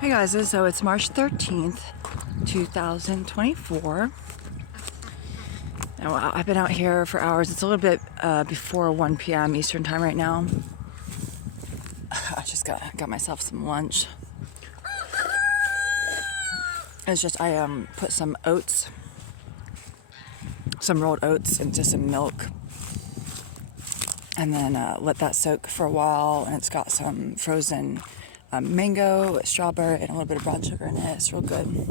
Hey guys, so it's March 13th, 2024. Now, I've been out here for hours. It's a little bit before 1 p.m. Eastern time right now. I just got myself some lunch. It's just I put some oats, some rolled oats into some milk, and then let that soak for a while. And it's got some frozen mango, strawberry, and a little bit of brown sugar in it. It's real good.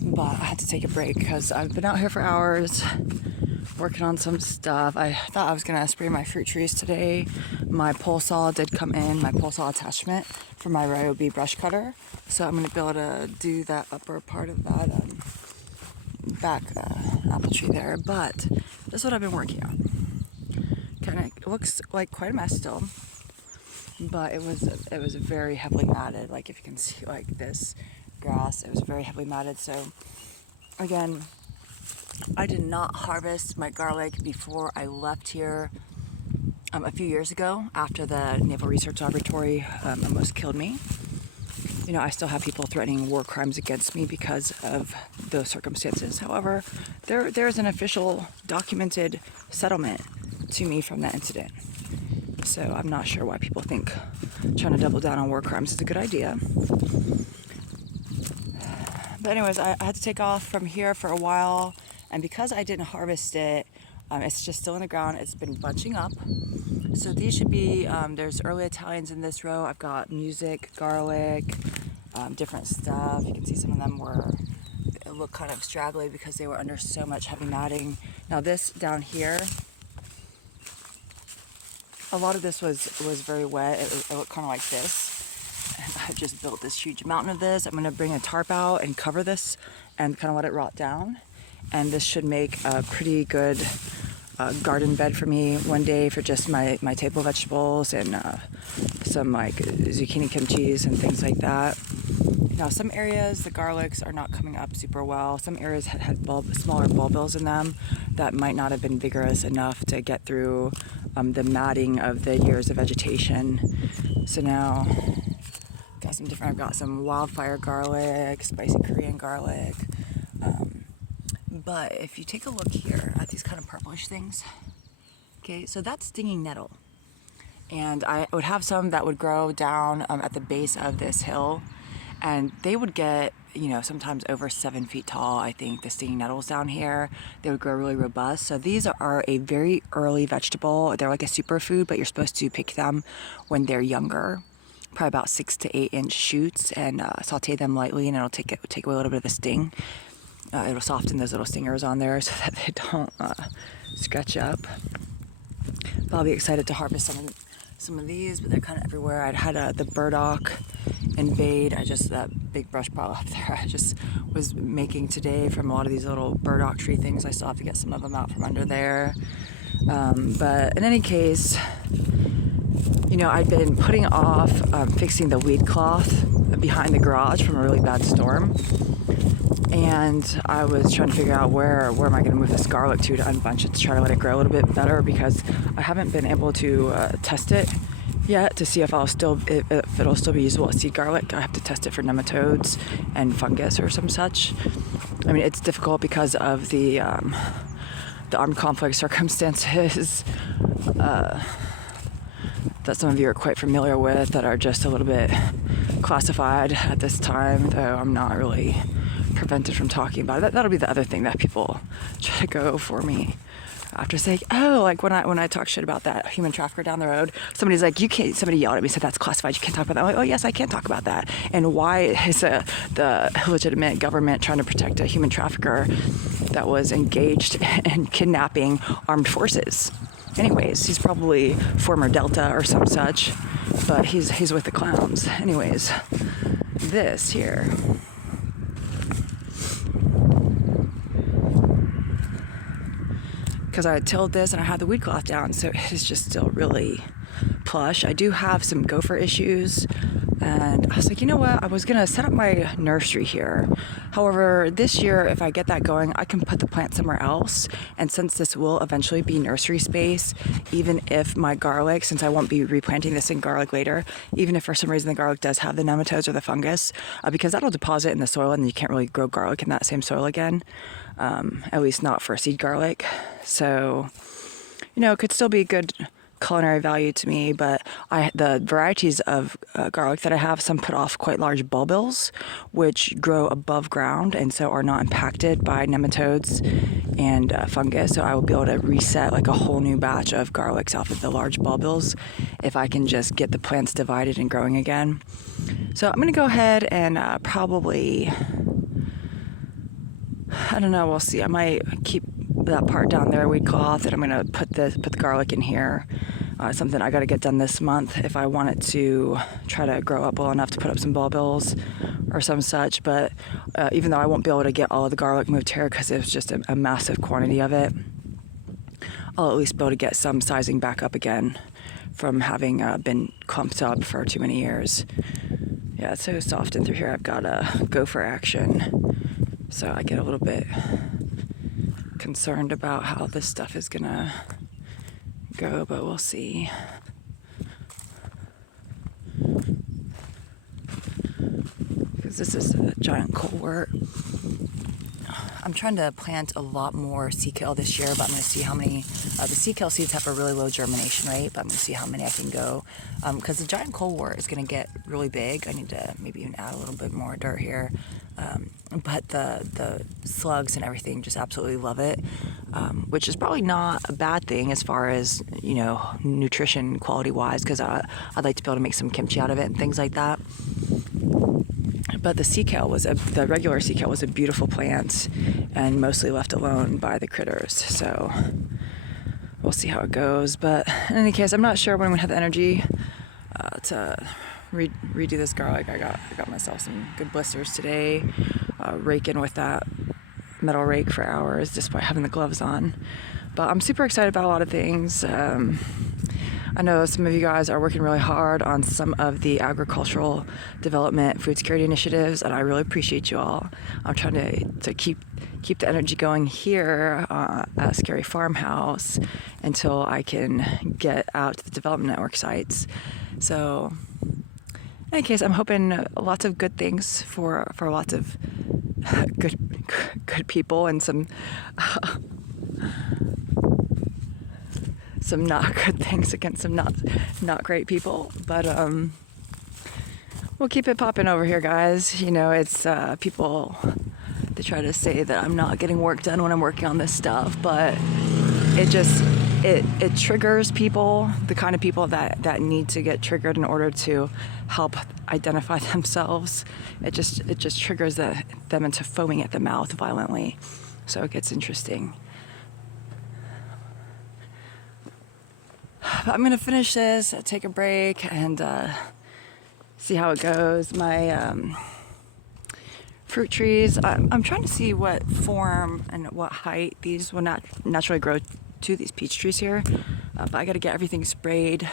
But I had to take a break because I've been out here for hours working on some stuff. I thought I was gonna spray my fruit trees today. My pole saw did come in, my pole saw attachment for my Ryobi brush cutter. So I'm gonna be able to do that upper part of that back apple tree there. But this is what I've been working on. It looks like quite a mess still. But it was very heavily matted. Like if you can see, like this grass, it was very heavily matted. So again, I did not harvest my garlic before I left here a few years ago after the Naval Research Laboratory almost killed me. You know, I still have people threatening war crimes against me because of those circumstances. However, there's an official documented settlement to me from that incident. So I'm not sure why people think trying to double down on war crimes is a good idea. But anyways, I had to take off from here for a while, and because I didn't harvest it, it's just still in the ground. It's been bunching up. So these should be, there's early Italians in this row. I've got music, garlic, different stuff. You can see some of them look kind of straggly because they were under so much heavy matting. Now this down here, a lot of this was very wet. It looked kind of like this. And I just built this huge mountain of this. I'm going to bring a tarp out and cover this and kind of let it rot down. And this should make a pretty good garden bed for me one day for just my table vegetables and some like zucchini kimchis and things like that. Now some areas the garlics are not coming up super well. Some areas had smaller bulbils in them that might not have been vigorous enough to get through the matting of the years of vegetation. So now I've got some wildfire garlic, spicy Korean garlic. But if you take a look here at these kind of purplish things, okay, so that's stinging nettle. And I would have some that would grow down at the base of this hill, and they would get, you know, sometimes over 7 feet tall. I think the stinging nettles down here, they would grow really robust. So these are a very early vegetable. They're like a superfood, but you're supposed to pick them when they're younger, probably about 6 to 8 inch shoots, and saute them lightly, and it'll take away a little bit of the sting. It'll soften those little stingers on there so that they don't scratch up. But I'll be excited to harvest some of these, but they're kind of everywhere. I'd had the burdock invade. That big brush pile up there, I just was making today from a lot of these little burdock tree things. I still have to get some of them out from under there. But in any case, you know, I'd been putting off fixing the weed cloth behind the garage from a really bad storm. And I was trying to figure out where am I going to move this garlic to unbunch it, to try to let it grow a little bit better, because I haven't been able to test it yet to see if it'll still be usable as seed garlic. I have to test it for nematodes and fungus or some such. I mean, it's difficult because of the armed conflict circumstances that some of you are quite familiar with, that are just a little bit classified at this time, though I'm not really prevented from talking about it. That'll be the other thing that people try to go for me after saying, oh, like when I talk shit about that human trafficker down the road, somebody's like, you can't, somebody yelled at me, said that's classified, you can't talk about that. I'm like, oh yes, I can talk about that. And why is the legitimate government trying to protect a human trafficker that was engaged in kidnapping armed forces? Anyways, he's probably former Delta or some such, but he's with the clowns. Anyways, this here, because I had tilled this and I had the weed cloth down, so it is just still really plush. I do have some gopher issues And I was like, you know what? I was going to set up my nursery here. However, this year, if I get that going, I can put the plant somewhere else. And since this will eventually be nursery space, even if my garlic, since I won't be replanting this in garlic later, even if for some reason the garlic does have the nematodes or the fungus, because that'll deposit in the soil and you can't really grow garlic in that same soil again, at least not for seed garlic. So, you know, it could still be good culinary value to me, but the varieties of garlic that I have, some put off quite large bulbils, which grow above ground and so are not impacted by nematodes and fungus. So I will be able to reset like a whole new batch of garlics off of the large bulbils if I can just get the plants divided and growing again. So I'm going to go ahead and probably, I don't know, we'll see. I might keep that part down there, weed cloth, and I'm going to put the garlic in here. Something I got to get done this month if I want it to try to grow up well enough to put up some bulbils or some such. But even though I won't be able to get all of the garlic moved here because it's just a massive quantity of it, I'll at least be able to get some sizing back up again from having been clumped up for too many years. Yeah, it's so soft in through here. I've got to go for action. So I get a little bit concerned about how this stuff is gonna go, but we'll see. Because this is a giant colewort. I'm trying to plant a lot more sea kale this year, but I'm going to see how many. The sea kale seeds have a really low germination rate, but I'm going to see how many I can go. Because the giant colewort is going to get really big. I need to maybe even add a little bit more dirt here. But the slugs and everything just absolutely love it, which is probably not a bad thing as far as, you know, nutrition quality wise, because I'd like to be able to make some kimchi out of it and things like that. But the sea kale the regular sea kale was a beautiful plant and mostly left alone by the critters. So we'll see how it goes. But in any case, I'm not sure when I'm gonna have the energy to redo this garlic. I got myself some good blisters today, raking with that metal rake for hours despite having the gloves on. But I'm super excited about a lot of things. I know some of you guys are working really hard on some of the agricultural development food security initiatives, and I really appreciate you all. I'm trying to keep the energy going here at Scary Farmhouse until I can get out to the development network sites. So in any case, I'm hoping lots of good things for lots of good people and some not good things against some not great people. But we'll keep it popping over here, guys. You know, it's people, they try to say that I'm not getting work done when I'm working on this stuff, but it triggers people, the kind of people that need to get triggered in order to help identify themselves. It just triggers them into foaming at the mouth violently. So it gets interesting. But I'm gonna finish this, take a break, and see how it goes. My fruit trees, I'm trying to see what form and what height these will not naturally grow to, these peach trees here. But I gotta get everything sprayed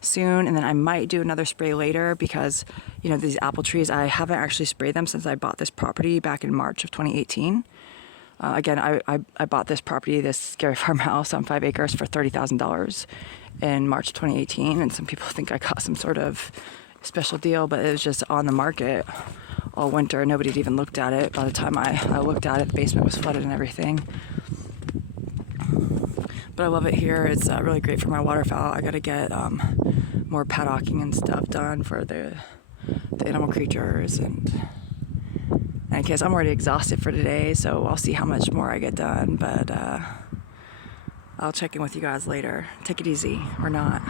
soon, and then I might do another spray later because, you know, these apple trees, I haven't actually sprayed them since I bought this property back in March of 2018. Again, I bought this property, this Scary Farmhouse on 5 acres for $30,000 in March 2018, and some people think I got some sort of special deal, but it was just on the market all winter. Nobody had even looked at it. By the time I looked at it, the basement was flooded and everything. But I love it here. It's really great for my waterfowl. I gotta get more paddocking and stuff done for the animal creatures. And in any case, I'm already exhausted for today, so I'll see how much more I get done. But I'll check in with you guys later. Take it easy, or not.